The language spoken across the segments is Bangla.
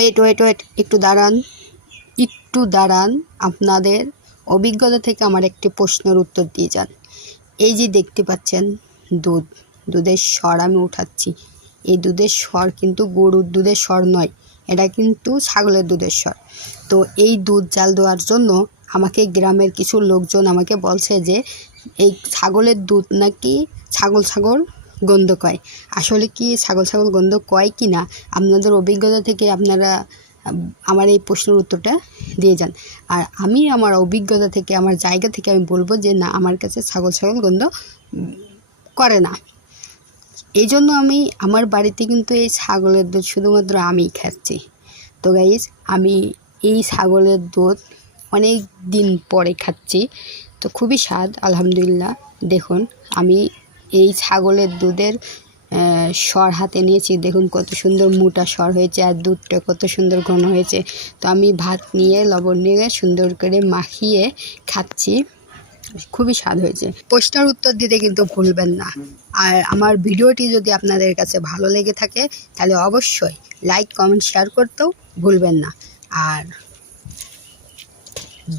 ওয়েট ওয়েট ওয়েট একটু দাঁড়ান আপনাদের অভিজ্ঞতা থেকে আমার একটি প্রশ্নের উত্তর দিয়ে যান। এই যে দেখতে পাচ্ছেন দুধের স্বর আমি উঠাচ্ছি। এই দুধের স্বর কিন্তু গরুর দুধের স্বর নয়, এটা কিন্তু ছাগলের দুধের স্বর। তো এই দুধ জাল দেওয়ার জন্য আমাকে গ্রামের কিছু লোকজন আমাকে বলছে যে এই ছাগলের দুধ নাকি ছাগল গন্ধ কয়। আসলে কি ছাগল গন্ধ কয় কি না, আপনাদের অভিজ্ঞতা থেকে আপনারা আমার এই প্রশ্নের উত্তরটা দিয়ে যান। আর আমি আমার অভিজ্ঞতা থেকে, আমার জায়গা থেকে আমি বলবো যে না, আমার কাছে ছাগল গন্ধ করে না। এই জন্য আমি আমার বাড়িতে কিন্তু এই ছাগলের দুধ শুধুমাত্র আমিই খাচ্ছি। তো গাইজ, আমি এই ছাগলের দুধ অনেক দিন পরে খাচ্ছি, তো খুবই স্বাদ আলহামদুলিল্লাহ। দেখুন, আমি এই ছাগলের দুধের স্বর হাতে নিয়েছি, দেখুন কত সুন্দর মোটা স্বর হয়েছে আর দুধটা কত সুন্দর ঘন হয়েছে। তো আমি ভাত নিয়ে লবণ নিয়ে সুন্দর করে মাখিয়ে খাচ্ছি, খুবই স্বাদ হয়েছে। প্রশ্নের উত্তর দিতে কিন্তু ভুলবেন না। আর আমার ভিডিওটি যদি আপনাদের কাছে ভালো লেগে থাকে তাহলে অবশ্যই লাইক কমেন্ট শেয়ার করতেও ভুলবেন না। আর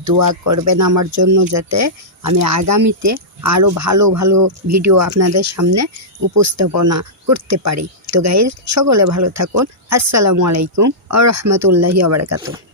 দোয়া করবেন আমার জন্য, যাতে আমি আগামীতে আরও ভালো ভিডিও আপনাদের সামনে উপস্থাপনা করতে পারি। তো গাইজ, সকলে ভালো থাকুন। আসসালামু আলাইকুম ওয়া রাহমাতুল্লাহি ওয়া বারাকাতুহু।